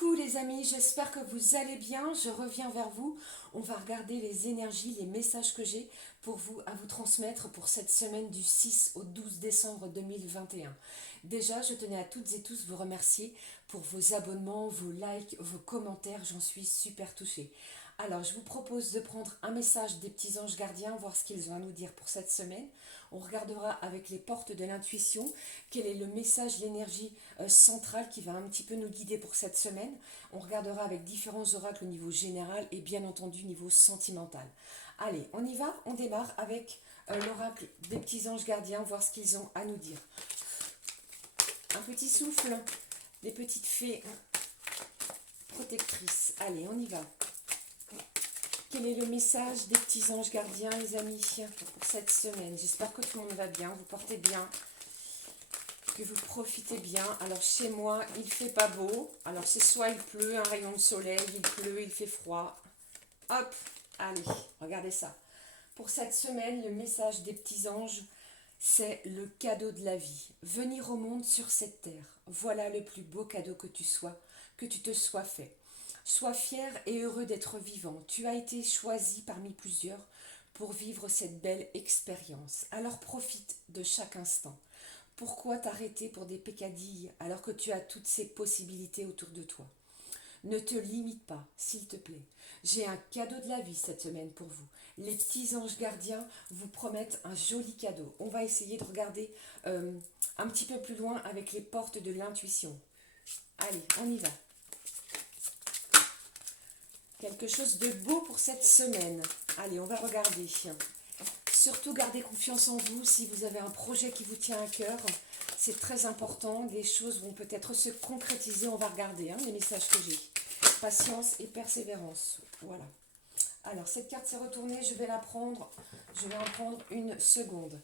Coucou les amis, j'espère que vous allez bien, je reviens vers vous. On va regarder les énergies, les messages que j'ai pour vous à vous transmettre pour cette semaine du 6 au 12 décembre 2021. Déjà, je tenais à toutes et tous vous remercier pour vos abonnements, vos likes, vos commentaires, j'en suis super touchée. Alors, je vous propose de prendre un message des petits anges gardiens, voir ce qu'ils ont à nous dire pour cette semaine. On regardera avec les portes de l'intuition quel est le message, l'énergie centrale qui va un petit peu nous guider pour cette semaine. On regardera avec différents oracles au niveau général et bien entendu niveau sentimental. Allez, on y va, on démarre avec l'oracle des petits anges gardiens, voir ce qu'ils ont à nous dire. Un petit souffle, les petites fées protectrices. Allez, on y va. Quel est le message des petits anges gardiens, les amis, pour cette semaine? J'espère que tout le monde va bien, vous portez bien, que vous profitez bien. Alors chez moi, il fait pas beau. Alors c'est soit il pleut, un rayon de soleil, il pleut, il fait froid. Hop, allez, regardez ça. Pour cette semaine, le message des petits anges, c'est le cadeau de la vie. Venir au monde sur cette terre. Voilà le plus beau cadeau que tu te sois fait. Sois fier et heureux d'être vivant. Tu as été choisi parmi plusieurs pour vivre cette belle expérience. Alors profite de chaque instant. Pourquoi t'arrêter pour des peccadilles alors que tu as toutes ces possibilités autour de toi? Ne te limite pas, s'il te plaît. J'ai un cadeau de la vie cette semaine pour vous. Les petits anges gardiens vous promettent un joli cadeau. On va essayer de regarder un petit peu plus loin avec les portes de l'intuition. Allez, on y va. Quelque chose de beau pour cette semaine. Allez, on va regarder. Surtout, gardez confiance en vous. Si vous avez un projet qui vous tient à cœur, c'est très important. Les choses vont peut-être se concrétiser. On va regarder les messages que j'ai. Patience et persévérance. Voilà. Alors, cette carte s'est retournée. Je vais la prendre. Je vais en prendre une seconde.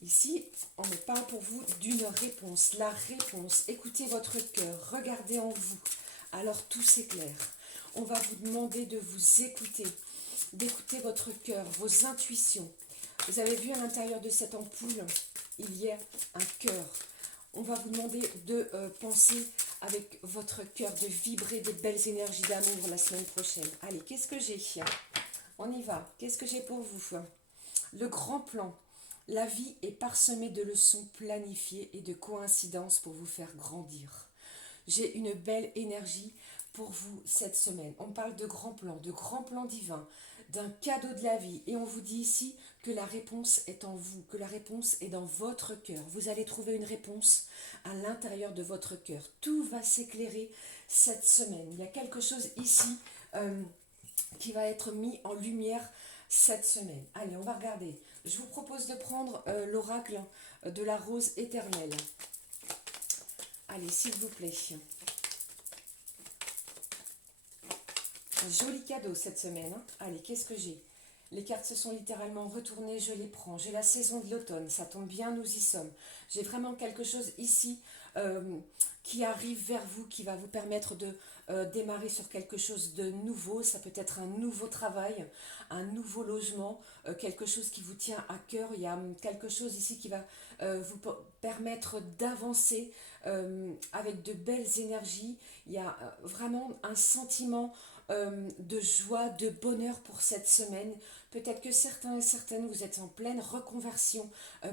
Ici, on me parle pour vous d'une réponse. La réponse. Écoutez votre cœur. Regardez en vous. Alors, tout s'éclaire. On va vous demander de vous écouter. D'écouter votre cœur, vos intuitions. Vous avez vu à l'intérieur de cette ampoule, il y a un cœur. On va vous demander de penser avec votre cœur, de vibrer des belles énergies d'amour la semaine prochaine. Allez, qu'est-ce que j'ai? On y va. Qu'est-ce que j'ai pour vous? Le grand plan. La vie est parsemée de leçons planifiées et de coïncidences pour vous faire grandir. J'ai une belle énergie pour vous cette semaine. On parle de grands plans divins, d'un cadeau de la vie. Et on vous dit ici que la réponse est en vous, que la réponse est dans votre cœur. Vous allez trouver une réponse à l'intérieur de votre cœur. Tout va s'éclairer cette semaine. Il y a quelque chose ici qui va être mis en lumière cette semaine. Allez, on va regarder. Je vous propose de prendre l'oracle de la rose éternelle. Allez, s'il vous plaît. Un joli cadeau cette semaine. Allez, qu'est-ce que j'ai? Les cartes se sont littéralement retournées, je les prends. J'ai la saison de l'automne, ça tombe bien, nous y sommes. J'ai vraiment quelque chose ici qui arrive vers vous, qui va vous permettre de démarrer sur quelque chose de nouveau. Ça peut être un nouveau travail, un nouveau logement, quelque chose qui vous tient à cœur. Il y a quelque chose ici qui va vous permettre d'avancer avec de belles énergies. Il y a vraiment un sentiment de joie, de bonheur pour cette semaine. Peut-être que certains et certaines, vous êtes en pleine reconversion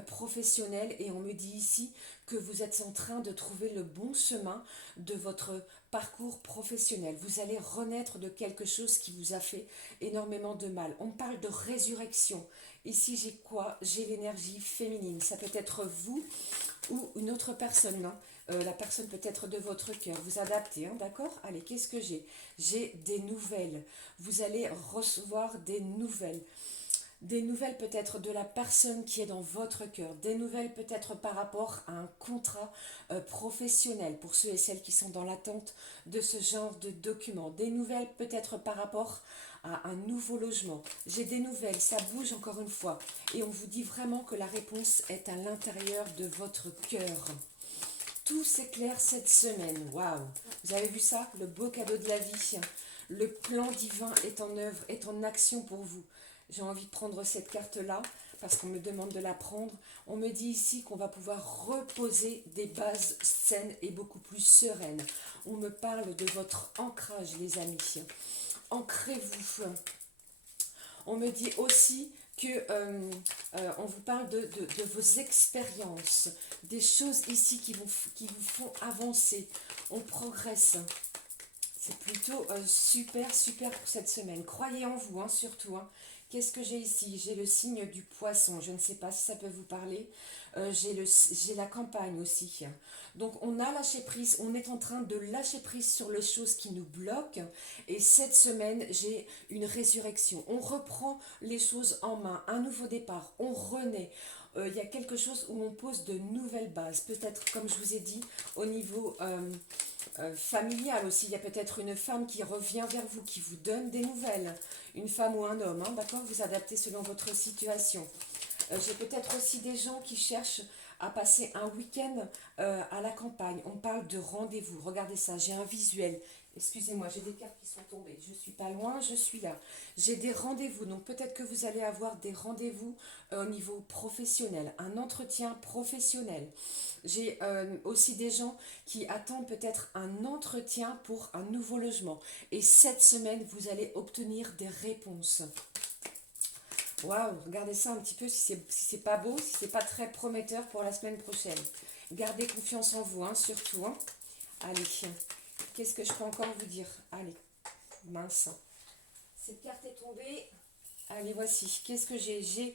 professionnelle et on me dit ici que vous êtes en train de trouver le bon chemin de votre parcours professionnel. Vous allez renaître de quelque chose qui vous a fait énormément de mal. On parle de résurrection. Ici, j'ai quoi? J'ai l'énergie féminine. Ça peut être vous ou une autre personne, non? La personne peut-être de votre cœur. Vous adaptez, d'accord? Allez, qu'est-ce que j'ai? J'ai des nouvelles. Vous allez recevoir des nouvelles. Des nouvelles peut-être de la personne qui est dans votre cœur. Des nouvelles peut-être par rapport à un contrat professionnel pour ceux et celles qui sont dans l'attente de ce genre de document. Des nouvelles peut-être par rapport à un nouveau logement. J'ai des nouvelles, ça bouge encore une fois. Et on vous dit vraiment que la réponse est à l'intérieur de votre cœur. Tout s'éclaire cette semaine. Waouh! Vous avez vu ça? Le beau cadeau de la vie. Le plan divin est en œuvre, est en action pour vous. J'ai envie de prendre cette carte-là parce qu'on me demande de la prendre. On me dit ici qu'on va pouvoir reposer des bases saines et beaucoup plus sereines. On me parle de votre ancrage, les amis. Ancrez-vous. On me dit aussi que on vous parle de vos expériences, des choses ici qui vous font avancer. On progresse. C'est plutôt super, super pour cette semaine. Croyez en vous, hein, surtout. Hein. Qu'est-ce que j'ai ici? J'ai le signe du poisson. Je ne sais pas si ça peut vous parler. J'ai la campagne aussi. Donc on a lâché prise. On est en train de lâcher prise sur les choses qui nous bloquent. Et cette semaine, j'ai une résurrection. On reprend les choses en main. Un nouveau départ. On renaît. Il y a quelque chose où on pose de nouvelles bases. Peut-être, comme je vous ai dit, au niveau familial aussi. Il y a peut-être une femme qui revient vers vous, qui vous donne des nouvelles. Une femme ou un homme, hein, d'accord? Vous adaptez selon votre situation. J'ai peut-être aussi des gens qui cherchent à passer un week-end à la campagne. On parle de rendez-vous. Regardez ça, j'ai un visuel. Excusez-moi, j'ai des cartes qui sont tombées. Je suis pas loin, je suis là. J'ai des rendez-vous. Donc peut-être que vous allez avoir des rendez-vous au niveau professionnel, un entretien professionnel. J'ai aussi des gens qui attendent peut-être un entretien pour un nouveau logement. Et cette semaine, vous allez obtenir des réponses. Waouh, regardez ça un petit peu si c'est pas beau, si c'est pas très prometteur pour la semaine prochaine. Gardez confiance en vous, hein, surtout. Hein. Allez, qu'est-ce que je peux encore vous dire? Allez, mince. Cette carte est tombée. Allez, voici. Qu'est-ce que j'ai? J'ai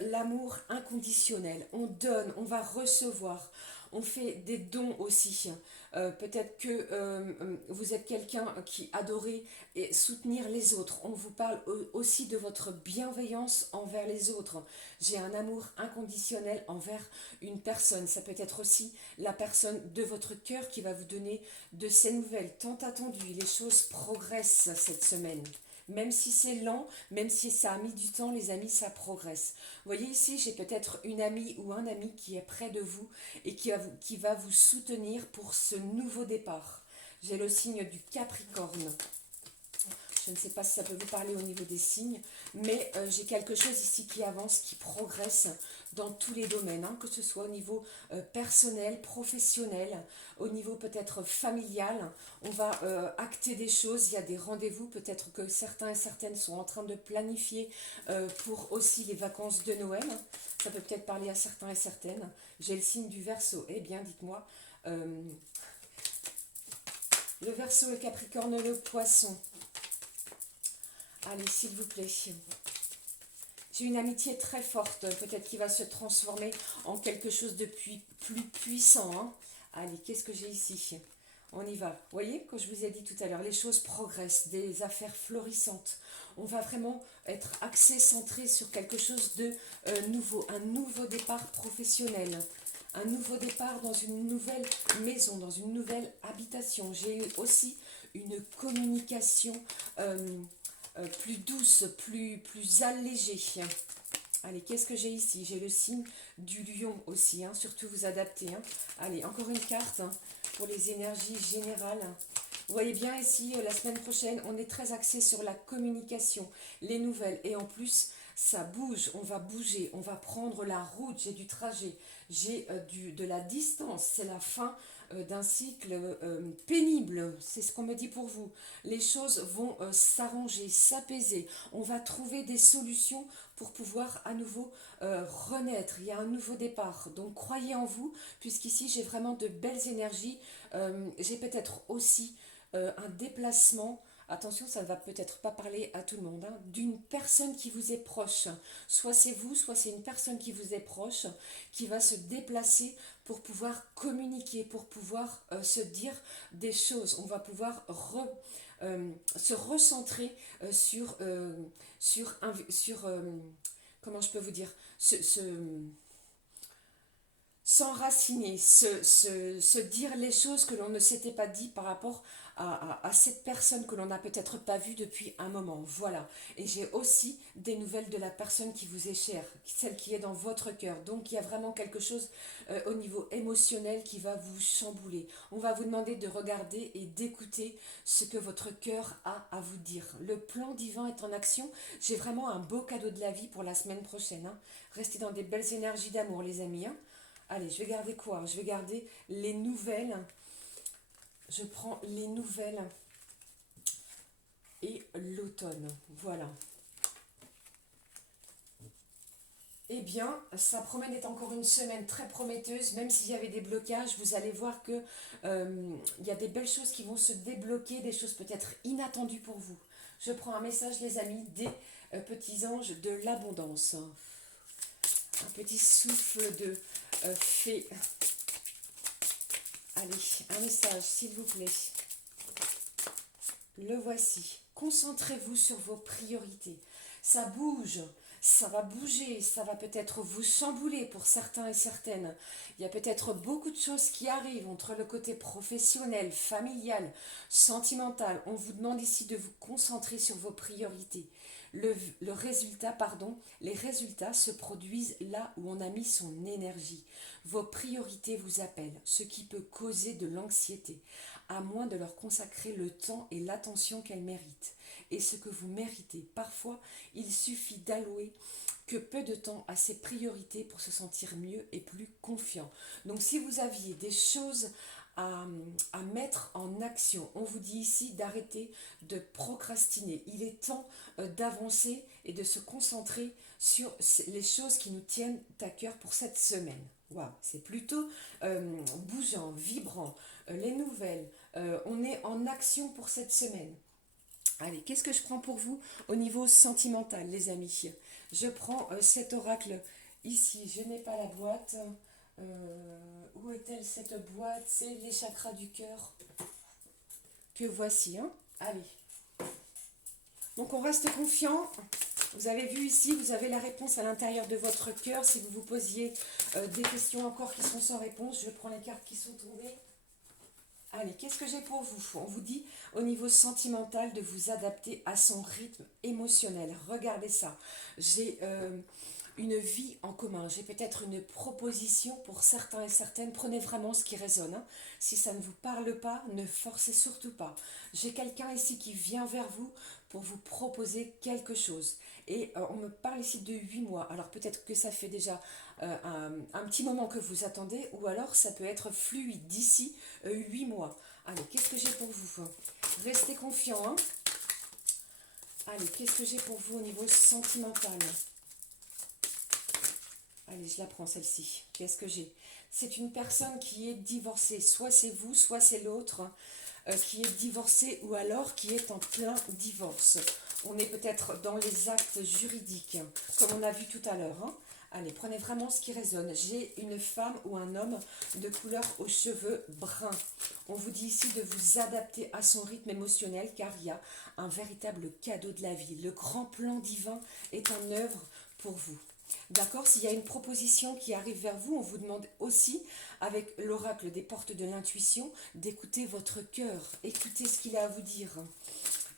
l'amour inconditionnel. On donne, on va recevoir. On fait des dons aussi. Peut-être que vous êtes quelqu'un qui adorait et soutenir les autres. On vous parle aussi de votre bienveillance envers les autres. J'ai un amour inconditionnel envers une personne. Ça peut être aussi la personne de votre cœur qui va vous donner de ces nouvelles tant attendues. Les choses progressent cette semaine. Même si c'est lent, même si ça a mis du temps, les amis, ça progresse. Vous voyez ici, j'ai peut-être une amie ou un ami qui est près de vous et qui va vous soutenir pour ce nouveau départ. J'ai le signe du Capricorne. Je ne sais pas si ça peut vous parler au niveau des signes, mais j'ai quelque chose ici qui avance, qui progresse dans tous les domaines, hein, que ce soit au niveau personnel, professionnel, au niveau peut-être familial. On va acter des choses, il y a des rendez-vous, peut-être que certains et certaines sont en train de planifier pour aussi les vacances de Noël. Ça peut peut-être parler à certains et certaines. J'ai le signe du Verseau. Eh bien, dites-moi, le Verseau, le Capricorne, le Poisson. Allez, s'il vous plaît. J'ai une amitié très forte, peut-être qui va se transformer en quelque chose de plus puissant. Hein. Allez, qu'est-ce que j'ai ici? On y va. Vous voyez, comme je vous ai dit tout à l'heure, les choses progressent, des affaires florissantes. On va vraiment être axé, centré sur quelque chose de nouveau, un nouveau départ professionnel. Un nouveau départ dans une nouvelle maison, dans une nouvelle habitation. J'ai eu aussi une communication plus douce, plus allégée. Allez, qu'est-ce que j'ai ici? J'ai le signe du lion aussi, hein, surtout vous adaptez. Hein. Allez, encore une carte hein, pour les énergies générales. Vous voyez bien ici, la semaine prochaine, on est très axé sur la communication, les nouvelles. Et en plus, ça bouge, on va bouger, on va prendre la route, j'ai du trajet, j'ai de la distance. C'est la fin d'un cycle pénible, c'est ce qu'on me dit pour vous. Les choses vont s'arranger, s'apaiser. On va trouver des solutions pour pouvoir à nouveau renaître. Il y a un nouveau départ. Donc croyez en vous, puisqu'ici j'ai vraiment de belles énergies. J'ai peut-être aussi un déplacement. Attention, ça ne va peut-être pas parler à tout le monde, hein, d'une personne qui vous est proche. Soit c'est vous, soit c'est une personne qui vous est proche, qui va se déplacer pour pouvoir communiquer, pour pouvoir se dire des choses. On va pouvoir se recentrer sur comment je peux vous dire, s'enraciner, se dire les choses que l'on ne s'était pas dit par rapport à cette personne que l'on n'a peut-être pas vue depuis un moment. Voilà. Et j'ai aussi des nouvelles de la personne qui vous est chère, celle qui est dans votre cœur. Donc il y a vraiment quelque chose au niveau émotionnel qui va vous chambouler. On va vous demander de regarder et d'écouter ce que votre cœur a à vous dire. Le plan divin est en action. J'ai vraiment un beau cadeau de la vie pour la semaine prochaine, hein. Restez dans des belles énergies d'amour, les amis, hein. Allez, je vais garder quoi? Je vais garder les nouvelles. Je prends les nouvelles et l'automne. Voilà. Eh bien, ça promet d'être encore une semaine très prometteuse, même s'il y avait des blocages, vous allez voir que il y a des belles choses qui vont se débloquer, des choses peut-être inattendues pour vous. Je prends un message, les amis, des petits anges de l'abondance. Un petit souffle de fée. Allez, un message, s'il vous plaît. Le voici. Concentrez-vous sur vos priorités. Ça bouge, ça va bouger, ça va peut-être vous chambouler pour certains et certaines. Il y a peut-être beaucoup de choses qui arrivent entre le côté professionnel, familial, sentimental. On vous demande ici de vous concentrer sur vos priorités. Le résultat, pardon, les résultats se produisent là où on a mis son énergie. Vos priorités vous appellent, ce qui peut causer de l'anxiété, à moins de leur consacrer le temps et l'attention qu'elles méritent. Et ce que vous méritez, parfois, il suffit d'allouer que peu de temps à ses priorités pour se sentir mieux et plus confiant. Donc si vous aviez des choses à mettre en action, on vous dit ici d'arrêter de procrastiner. Il est temps d'avancer et de se concentrer sur les choses qui nous tiennent à cœur pour cette semaine. Waouh, c'est plutôt bougeant, vibrant, les nouvelles. On est en action pour cette semaine. Allez, qu'est-ce que je prends pour vous au niveau sentimental, les amis? Je prends cet oracle ici. Je n'ai pas la boîte. Où est-elle cette boîte? C'est les chakras du cœur que voici, hein. Allez. Donc on reste confiant. Vous avez vu ici, vous avez la réponse à l'intérieur de votre cœur. Si vous vous posiez des questions encore qui sont sans réponse, je prends les cartes qui sont tombées. Allez, qu'est-ce que j'ai pour vous? On vous dit au niveau sentimental de vous adapter à son rythme émotionnel. Regardez ça. J'ai une vie en commun. J'ai peut-être une proposition pour certains et certaines. Prenez vraiment ce qui résonne, hein. Si ça ne vous parle pas, ne forcez surtout pas. J'ai quelqu'un ici qui vient vers vous pour vous proposer quelque chose. Et on me parle ici de 8 mois. Alors peut-être que ça fait déjà un petit moment que vous attendez, ou alors ça peut être fluide d'ici 8 mois. Allez, qu'est-ce que j'ai pour vous? Restez confiants, hein. Allez, qu'est-ce que j'ai pour vous au niveau sentimental? Allez, je la prends celle-ci. Qu'est-ce que j'ai? C'est une personne qui est divorcée. Soit c'est vous, soit c'est l'autre qui est divorcé, ou alors qui est en plein divorce. On est peut-être dans les actes juridiques, comme on a vu tout à l'heure, hein. Allez, prenez vraiment ce qui résonne. J'ai une femme ou un homme de couleur aux cheveux bruns. On vous dit ici de vous adapter à son rythme émotionnel, car il y a un véritable cadeau de la vie. Le grand plan divin est en œuvre pour vous. D'accord? S'il y a une proposition qui arrive vers vous, on vous demande aussi, avec l'oracle des portes de l'intuition, d'écouter votre cœur. Écoutez ce qu'il a à vous dire.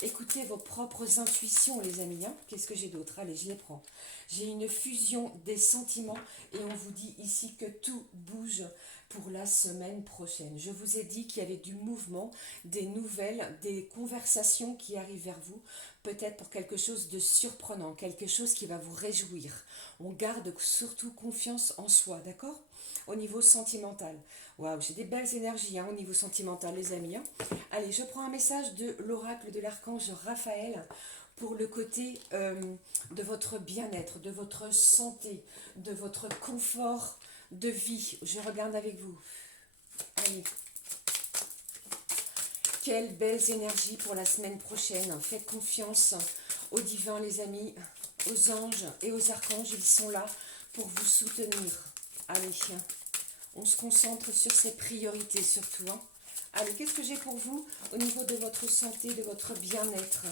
Écoutez vos propres intuitions, les amis, hein. Qu'est-ce que j'ai d'autre? Allez, je les prends. J'ai une fusion des sentiments et on vous dit ici que tout bouge pour la semaine prochaine. Je vous ai dit qu'il y avait du mouvement, des nouvelles, des conversations qui arrivent vers vous, peut-être pour quelque chose de surprenant, quelque chose qui va vous réjouir. On garde surtout confiance en soi, d'accord? Au niveau sentimental. Waouh, j'ai des belles énergies, hein, au niveau sentimental, les amis, hein. Allez, je prends un message de l'oracle de l'archange Raphaël pour le côté de votre bien-être, de votre santé, de votre confort de vie. Je regarde avec vous. Allez. Quelles belles énergies pour la semaine prochaine. Faites confiance aux divins, les amis, aux anges et aux archanges. Ils sont là pour vous soutenir. Allez, on se concentre sur ses priorités surtout, hein. Allez, qu'est-ce que j'ai pour vous au niveau de votre santé, de votre bien-être?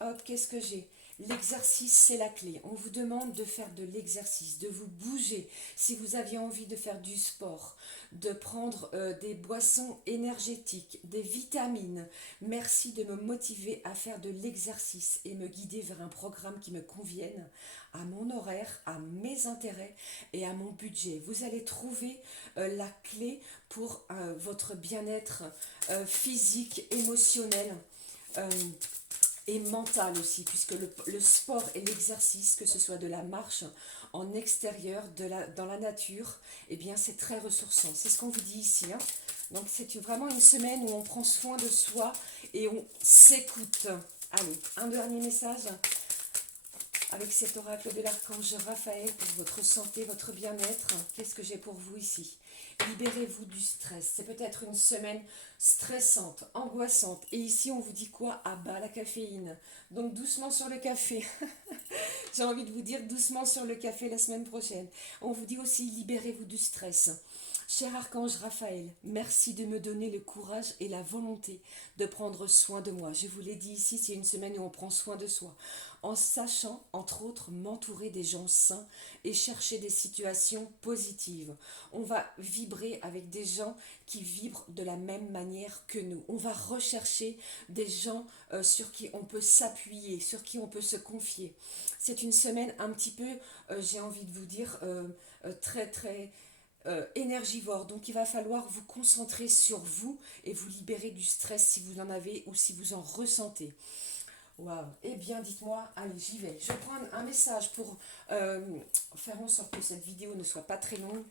Hop, qu'est-ce que j'ai? L'exercice, c'est la clé. On vous demande de faire de l'exercice, de vous bouger. Si vous aviez envie de faire du sport, de prendre des boissons énergétiques, des vitamines, merci de me motiver à faire de l'exercice et me guider vers un programme qui me convienne, à mon horaire, à mes intérêts et à mon budget. Vous allez trouver la clé pour votre bien-être physique, émotionnel. euh, et mental aussi, puisque le sport et l'exercice, que ce soit de la marche en extérieur, dans la nature, eh bien c'est très ressourçant. C'est ce qu'on vous dit ici, hein. Donc c'est vraiment une semaine où on prend soin de soi et on s'écoute. Allez, un dernier message avec cet oracle de l'archange Raphaël pour votre santé, votre bien-être. Qu'est-ce que j'ai pour vous ici? Libérez-vous du stress. C'est peut-être une semaine stressante, angoissante. Et ici, on vous dit quoi? À bas la caféine. Donc doucement sur le café. J'ai envie de vous dire doucement sur le café la semaine prochaine. On vous dit aussi libérez-vous du stress. Cher archange Raphaël, merci de me donner le courage et la volonté de prendre soin de moi. Je vous l'ai dit ici, c'est une semaine où on prend soin de soi, en sachant, entre autres, m'entourer des gens sains et chercher des situations positives. On va vibrer avec des gens qui vibrent de la même manière que nous. On va rechercher des gens sur qui on peut s'appuyer, sur qui on peut se confier. C'est une semaine un petit peu, j'ai envie de vous dire, très très énergivore. Donc il va falloir vous concentrer sur vous et vous libérer du stress si vous en avez ou si vous en ressentez. Waouh. Eh bien, dites-moi, allez, j'y vais. Je vais prendre un message pour faire en sorte que cette vidéo ne soit pas très longue.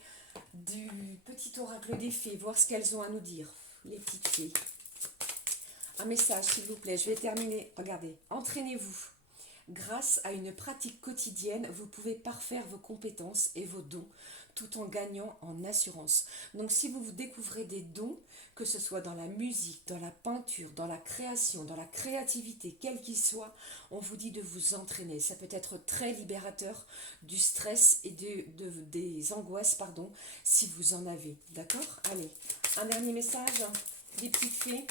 Du petit oracle des fées, voir ce qu'elles ont à nous dire, les petites fées. Un message, s'il vous plaît. Je vais terminer. Regardez. Entraînez-vous. Grâce à une pratique quotidienne, vous pouvez parfaire vos compétences et vos dons tout en gagnant en assurance. Donc si vous découvrez des dons, que ce soit dans la musique, dans la peinture, dans la création, dans la créativité, quel qu'il soit, on vous dit de vous entraîner. Ça peut être très libérateur du stress et des angoisses, pardon, si vous en avez. D'accord? Allez, un dernier message, des petites fées.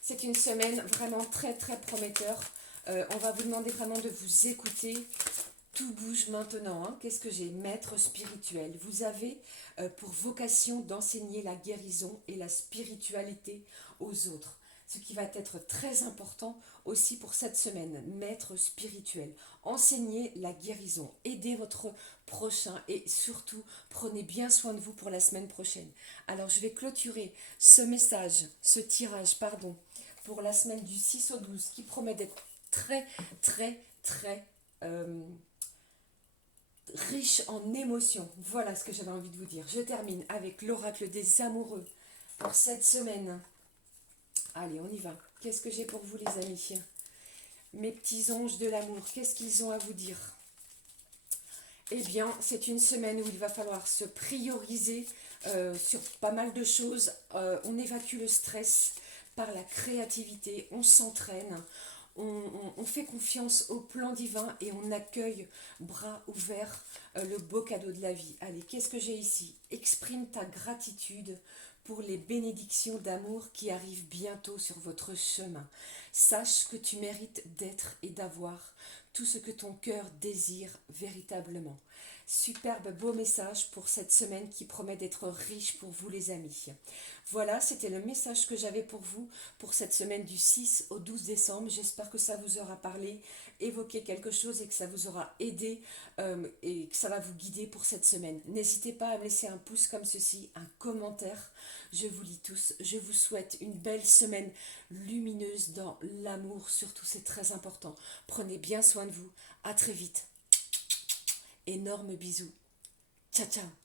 C'est une semaine vraiment très très prometteur. On va vous demander vraiment de vous écouter. Tout bouge maintenant. Hein. Qu'est-ce que j'ai? Maître spirituel. Vous avez pour vocation d'enseigner la guérison et la spiritualité aux autres. Ce qui va être très important aussi pour cette semaine. Maître spirituel. Enseignez la guérison. Aidez votre prochain et surtout prenez bien soin de vous pour la semaine prochaine. Alors je vais clôturer ce message, ce tirage, pardon, pour la semaine du 6 au 12 qui promet d'être très très très riche en émotions. Voilà ce que j'avais envie de vous dire. Je termine avec l'oracle des amoureux pour cette semaine. Allez, on y va. Qu'est-ce que j'ai pour vous les amis? Mes petits anges de l'amour, qu'est-ce qu'ils ont à vous dire? Eh bien, c'est une semaine où il va falloir se prioriser sur pas mal de choses. On évacue le stress par la créativité, on s'entraîne, on fait confiance au plan divin et on accueille bras ouverts le beau cadeau de la vie. Allez, qu'est-ce que j'ai ici? Exprime ta gratitude pour les bénédictions d'amour qui arrivent bientôt sur votre chemin. Sache que tu mérites d'être et d'avoir tout ce que ton cœur désire véritablement. Superbe beau message pour cette semaine qui promet d'être riche pour vous les amis. Voilà, c'était le message que j'avais pour vous pour cette semaine du 6 au 12 décembre. J'espère que ça vous aura parlé, évoqué quelque chose et que ça vous aura aidé et que ça va vous guider pour cette semaine. N'hésitez pas à me laisser un pouce comme ceci, un commentaire. Je vous lis tous. Je vous souhaite une belle semaine lumineuse dans l'amour, surtout c'est très important. Prenez bien soin de vous. À très vite. Énorme bisous. Ciao, ciao.